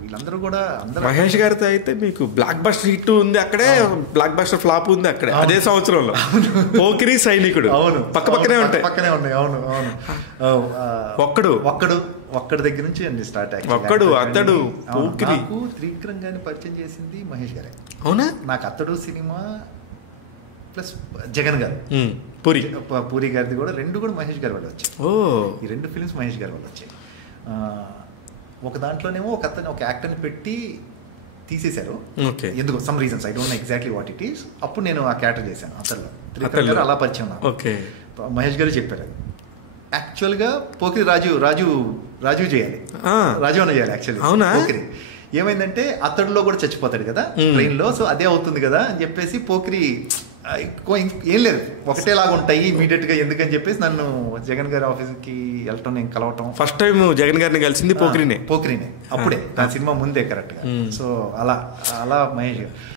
వీళ్ళందరూ కూడా మహేష్ గారితో అయితే మీకు బ్లాక్ బస్టర్ హిట్ ఉంది అక్కడే, బ్లాక్ బస్టర్ ఫ్లాప్ ఉంది అక్కడే, అదే సంవత్సరంలో. పోకిరి, సైనికుడు అవును పక్కనే ఉంటాయి. పక్కనే ఉన్నాయి. అవును అవును. ఒక్కడు ఒక్కడు ఒక్కడి దగ్గర నుంచి అండి స్టార్ట్. ఒక్కడు, అతడు, పోకిరి. నాకు త్రివిక్రమ్ గారిని పరిచయం చేసింది మహేష్ గారే. అవునా? నాకు అతడు సినిమా ప్లస్ జగన్ గారు, పూరి గారిది కూడా, రెండు కూడా మహేష్ గారి వల్ల వచ్చాయి. ఈ రెండు ఫిల్మ్స్ మహేష్ గారి వల్ల వచ్చాయి. ఒక దాంట్లోనేమో ఒక యాక్టర్ని పెట్టి తీసేశారు ఎందుకు, some reasons, I don't know exactly what it is. అప్పుడు నేను ఆ క్యారెక్టర్ చేశాను అతల్లో. త్రివిక్రమ్ గారు అలా పరిచయం నాకు. మహేష్ గారు చెప్పారు యాక్చువల్గా పోకిరి రాజు చేయాలి, రాజు అన్న చేయాలి యాక్చువల్లీ. పోకిరి ఏమైందంటే అతడిలో కూడా చచ్చిపోతాడు కదా ట్రైన్లో, సో అదే అవుతుంది కదా అని చెప్పేసి పోకిరి ఏం లేదు ఒకటేలాగా ఉంటాయి ఇమీడియట్గా ఎందుకని చెప్పేసి నన్ను జగన్ గారి ఆఫీస్కి వెళ్ళటం, నేను కలవటం. ఫస్ట్ టైం జగన్ గారిని కలిసింది పోకిరినే. అప్పుడే నా సినిమా ముందే కరెక్ట్గా. సో అలా మహేష్ గారు